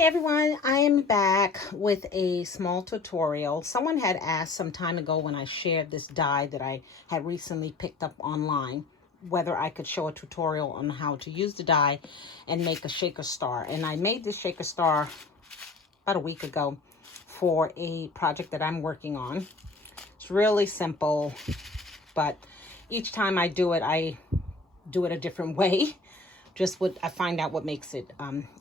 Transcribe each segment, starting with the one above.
Hi everyone, I am back with a small tutorial. Someone had asked some time ago when I shared this die that I had recently picked up online, whether I could show a tutorial on how to use the die and make a shaker star. And I made this shaker star about a week ago for a project that I'm working on. It's really simple, but each time I do it a different way. Just what I find out what makes it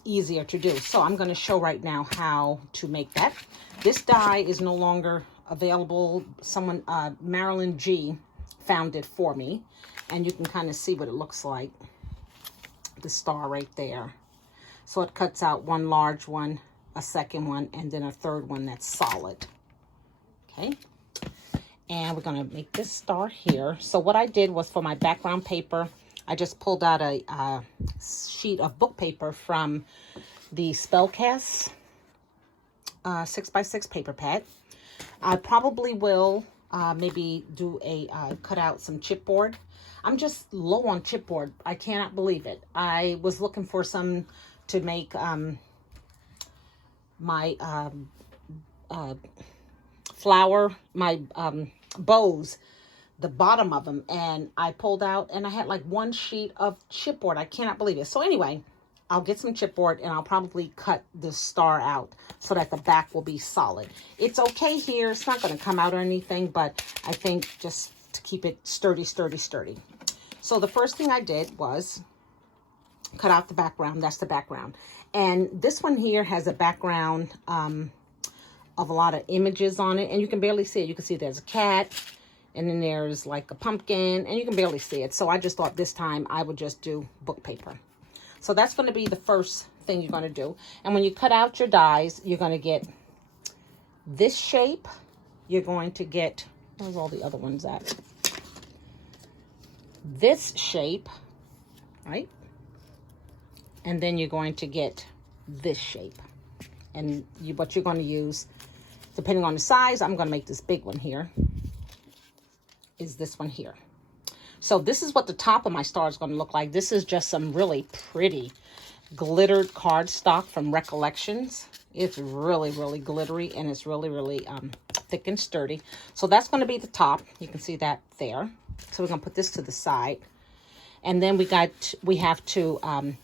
easier to do. So I'm going to show right now how to make that. This die is no longer available. Someone, Marilyn G, found it for me. And you can kind of see what it looks like. The star right there. So it cuts out one large one, a second one, and then a third one that's solid. Okay. And we're going to make this star here. So what I did was for my background paper, I just pulled out a sheet of book paper from the Spellcast 6x6 paper pad. I probably will maybe do cut out some chipboard. I'm just low on chipboard. I cannot believe it. I was looking for some to make my flower, my bows, the bottom of them, and I pulled out and I had like one sheet of chipboard. I cannot believe it. So anyway, I'll get some chipboard and I'll probably cut the star out so that the back will be solid. It's okay here. It's not going to come out or anything, but I think just to keep it sturdy. So the first thing I did was cut out the background. That's the background. And this one here has a background of a lot of images on it, and you can barely see it. You can see there's a cat, and then there's like a pumpkin, and you can barely see it. So I just thought this time I would just do book paper. So that's going to be the first thing you're going to do. And when you cut out your dies, you're going to get this shape. You're going to get, where's all the other ones at? This shape, right? And then you're going to get this shape. And what you're going to use, depending on the size, I'm going to make this big one here, is this one here. So this is what the top of my star is going to look like. This is just some really pretty glittered cardstock from Recollections. It's really glittery, and it's really thick and sturdy. So that's going to be the top. You can see that there. So we're going to put this to the side. And then we have to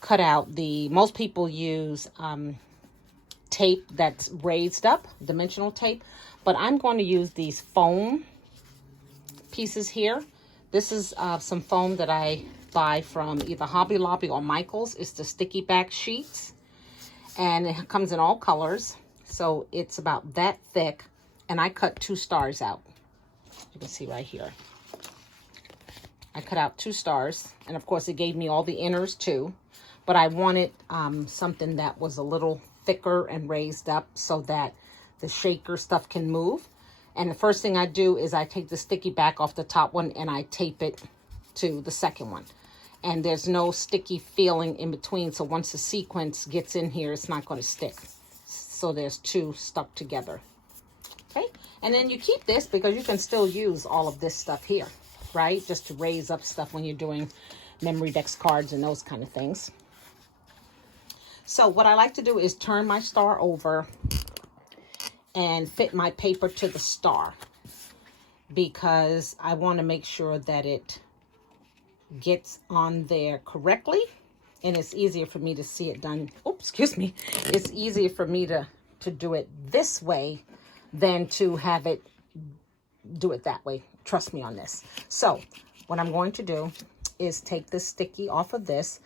cut out most people use tape that's raised up, dimensional tape, but I'm going to use these foam pieces here. This is some foam that I buy from either Hobby Lobby or Michaels. It's the sticky back sheets, and it comes in all colors. So it's about that thick, and I cut 2 stars out. You can see right here. I cut out 2 stars, and of course it gave me all the inners too, but I wanted something that was a little thicker and raised up so that the shaker stuff can move. And the first thing I do is I take the sticky back off the top one and I tape it to the second one. And there's no sticky feeling in between. So once the sequence gets in here, it's not going to stick. So there's 2 stuck together. Okay. And then you keep this because you can still use all of this stuff here, right? Just to raise up stuff when you're doing memory decks cards and those kind of things. So what I like to do is turn my star over and fit my paper to the star, because I want to make sure that it gets on there correctly, and it's easier for me to see it done. Oops, excuse me. It's easier for me to do it this way than to have it do it that way. Trust me on this. So what I'm going to do is take the sticky off of this.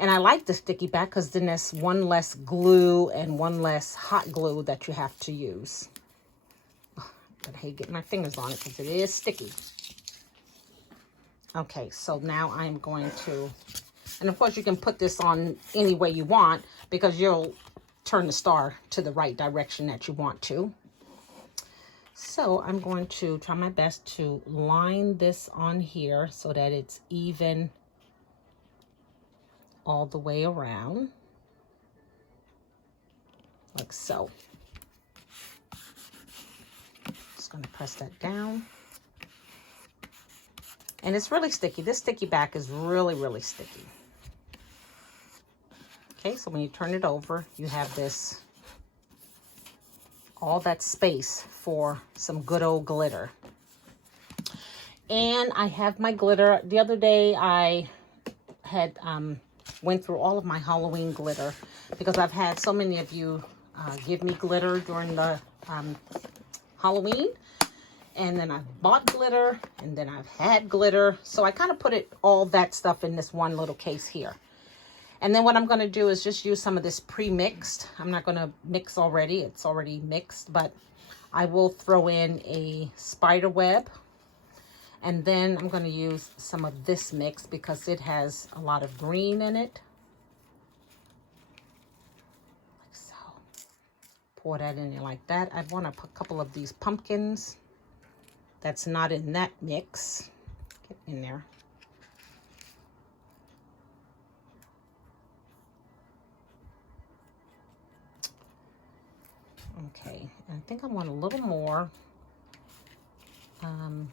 And I like the sticky back because then there's one less glue and one less hot glue that you have to use. But I hate getting my fingers on it because it is sticky. Okay, so now I'm going to, and of course you can put this on any way you want because you'll turn the star to the right direction that you want to. So I'm going to try my best to line this on here so that it's even all the way around, like so. Just going to press that down. And it's really sticky. This sticky back is really sticky. Okay, so when you turn it over, you have this, all that space for some good old glitter. And I have my glitter. The other day I had went through all of my Halloween glitter because I've had so many of you give me glitter during the Halloween. And then I've bought glitter, and then I've had glitter. So I kind of put all that stuff in this one little case here. And then what I'm going to do is just use some of this pre-mixed. I'm not going to mix already. It's already mixed, but I will throw in a spider web. And then I'm going to use some of this mix because it has a lot of green in it. Like so. Pour that in there like that. I want to put a couple of these pumpkins. That's not in that mix. Get in there. Okay, I think I want a little more. Then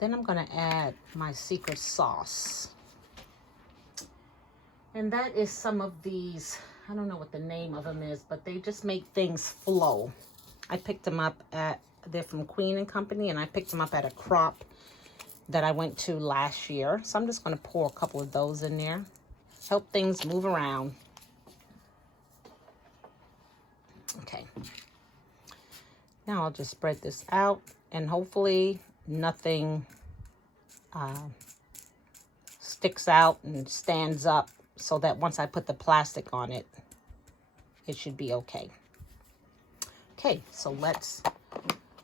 I'm going to add my secret sauce. And that is some of these, I don't know what the name of them is, but they just make things flow. I picked them up they're from Queen & Company, and I picked them up at a crop that I went to last year. So I'm just going to pour a couple of those in there. Help things move around. Okay, now I'll just spread this out, and hopefully nothing sticks out and stands up, so that once I put the plastic on it, it should be okay. Okay, so let's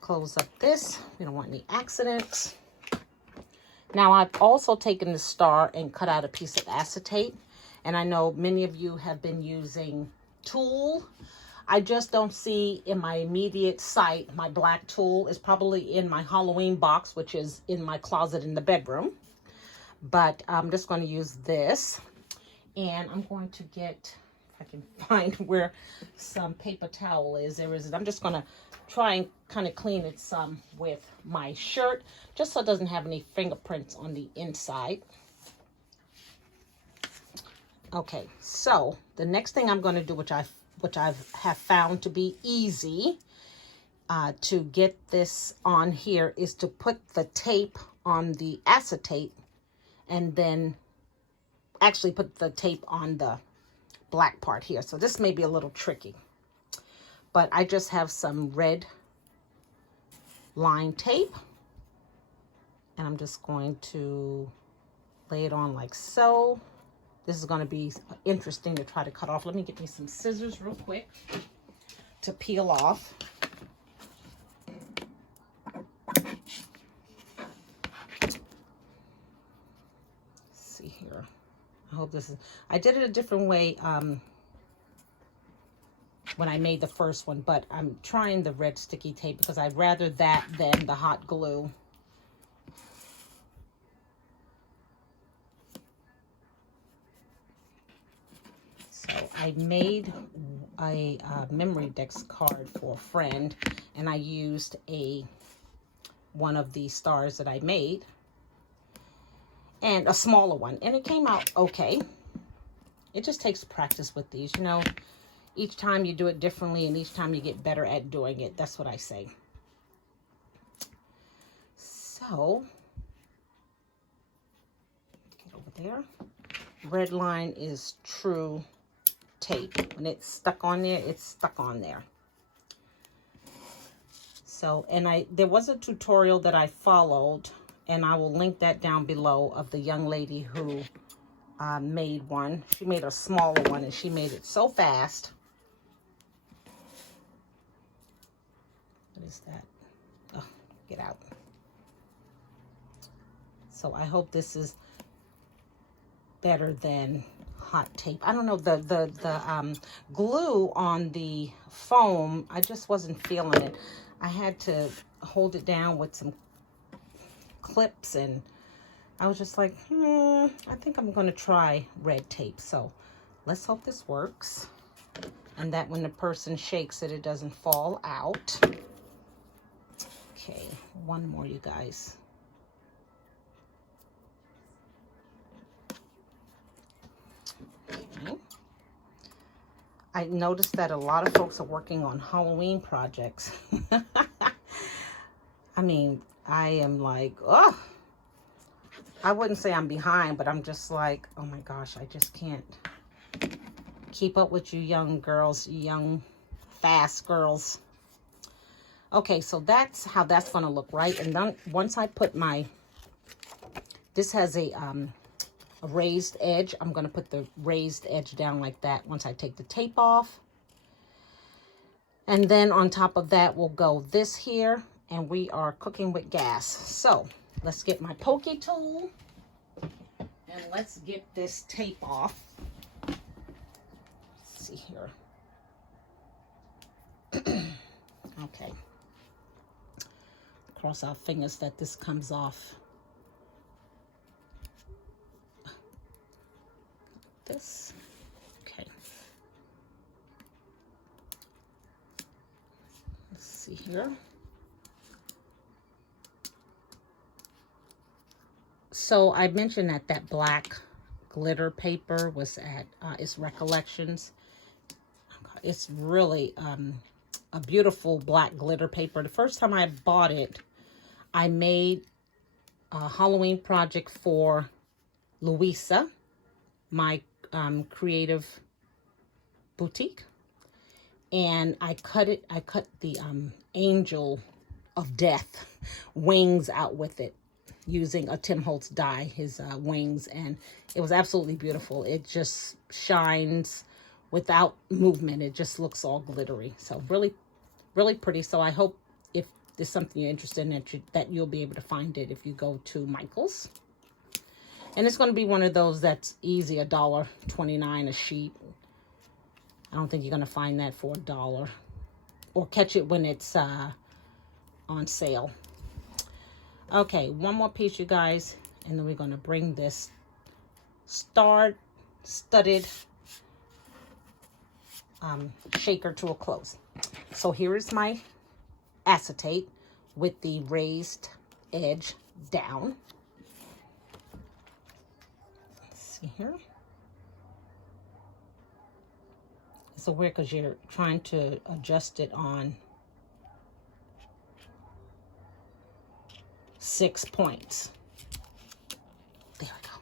close up this. We don't want any accidents. Now I've also taken the star and cut out a piece of acetate, and I know many of you have been using tulle. I just don't see in my immediate sight. My black tulle is probably in my Halloween box, which is in my closet in the bedroom. But I'm just going to use this. And I'm going to get, if I can find where some paper towel is. There is. I'm just going to try and kind of clean it some with my shirt, just so it doesn't have any fingerprints on the inside. Okay, so the next thing I'm going to do, which I have found to be easy to get this on here, is to put the tape on the acetate and then actually put the tape on the black part here. So this may be a little tricky, but I just have some red line tape, and I'm just going to lay it on like so. This is going to be interesting to try to cut off. Let me get me some scissors real quick to peel off. Let's see here. I hope this is... I did it a different way when I made the first one, but I'm trying the red sticky tape because I'd rather that than the hot glue. I made a Memorydex card for a friend, and I used one of the stars that I made, and a smaller one, and it came out okay. It just takes practice with these, you know. Each time you do it differently, and each time you get better at doing it. That's what I say. So, get over there. Red line is true tape. When it's stuck on there, it's stuck on there. So, and there was a tutorial that I followed, and I will link that down below, of the young lady who made one. She made a smaller one, and she made it so fast. What is that? Oh, get out. So I hope this is better than hot tape. I don't know, the glue on the foam, I just wasn't feeling it. I had to hold it down with some clips, and I was just like, I think I'm going to try red tape. So let's hope this works, and that when the person shakes it, it doesn't fall out. Okay, one more, you guys. Okay. I noticed that a lot of folks are working on Halloween projects. I mean, I am like, oh, I wouldn't say I'm behind, but I'm just like, oh my gosh, I just can't keep up with you young girls, young, fast girls. Okay, so that's how that's going to look, right? And then once I put my, this has a raised edge. I'm going to put the raised edge down like that once I take the tape off. And then on top of that, we'll go this here, and we are cooking with gas. So let's get my pokey tool and let's get this tape off. Let's see here. Okay. Cross our fingers that this comes off. This. Okay. Let's see here. So I mentioned that black glitter paper was at its Recollections. It's really a beautiful black glitter paper. The first time I bought it, I made a Halloween project for Louisa, my creative boutique, and I cut the angel of death wings out with it using a Tim Holtz die, his wings, and it was absolutely beautiful. It just shines without movement. It just looks all glittery. So really, really pretty. So I hope if there's something you're interested in that you'll be able to find it if you go to Michael's. And it's going to be one of those that's easy, $1.29 a sheet. I don't think you're going to find that for $1 or catch it when it's on sale. Okay, one more piece, you guys, and then we're going to bring this star-studded shaker to a close. So here is my acetate with the raised edge down. Let's see here. It's so weird because you're trying to adjust it on 6 points. There we go.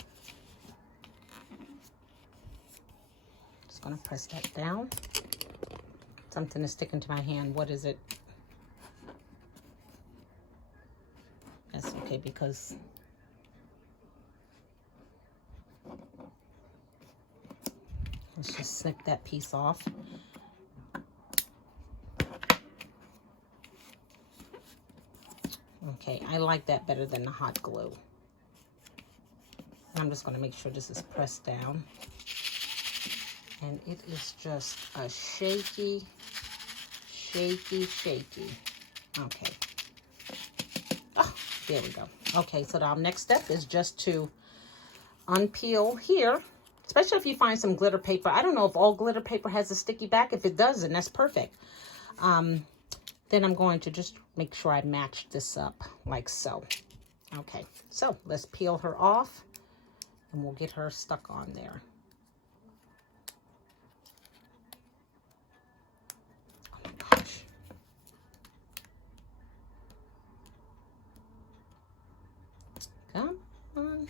Just gonna press that down. Something is sticking to my hand. What is it? That's okay because let's just snip that piece off. Okay, I like that better than the hot glue. I'm just going to make sure this is pressed down. And it is just a shaky. Okay. Oh, there we go. Okay, so our next step is just to unpeel here, especially if you find some glitter paper. I don't know if all glitter paper has a sticky back. If it does, then that's perfect. Then I'm going to just make sure I match this up like so. Okay, so let's peel her off and we'll get her stuck on there. Oh my gosh. Come on.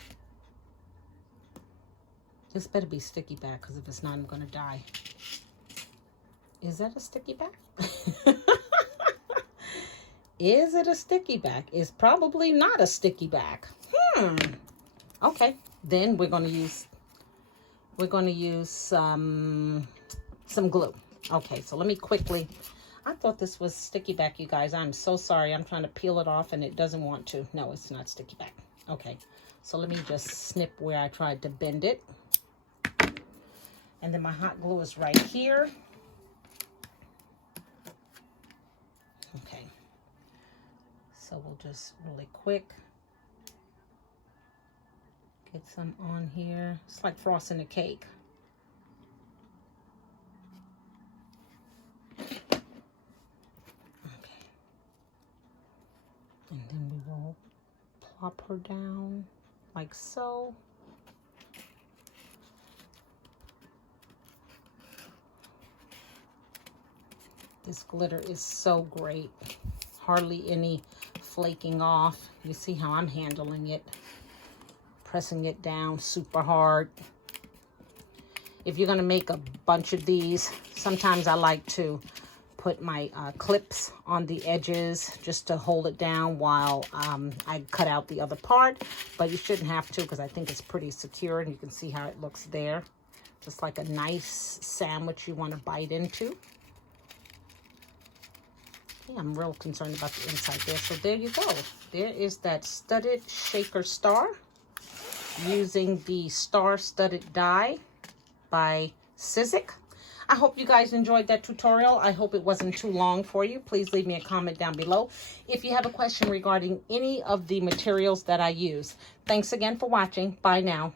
This better be sticky back because if it's not, I'm going to die. Is that a sticky back? Is it a sticky back? It's probably not a sticky back. Okay, then we're going to use some glue. Okay, so let me quickly. I thought this was sticky back, you guys. I'm so sorry. I'm trying to peel it off and it doesn't want to. No, it's not sticky back. Okay, so let me just snip where I tried to bend it. And then my hot glue is right here. Okay. So we'll just really quick get some on here. It's like frosting a cake. Okay. And then we will plop her down like so. This glitter is so great. Hardly any flaking off. You see how I'm handling it. Pressing it down super hard. If you're going to make a bunch of these, sometimes I like to put my clips on the edges just to hold it down while I cut out the other part. But you shouldn't have to, because I think it's pretty secure, and you can see how it looks there. Just like a nice sandwich you want to bite into. Yeah, I'm real concerned about the inside there. So there you go. There is that studded shaker star using the star studded die by Sizzix. I hope you guys enjoyed that tutorial. I hope it wasn't too long for you. Please leave me a comment down below if you have a question regarding any of the materials that I use. Thanks again for watching. Bye now.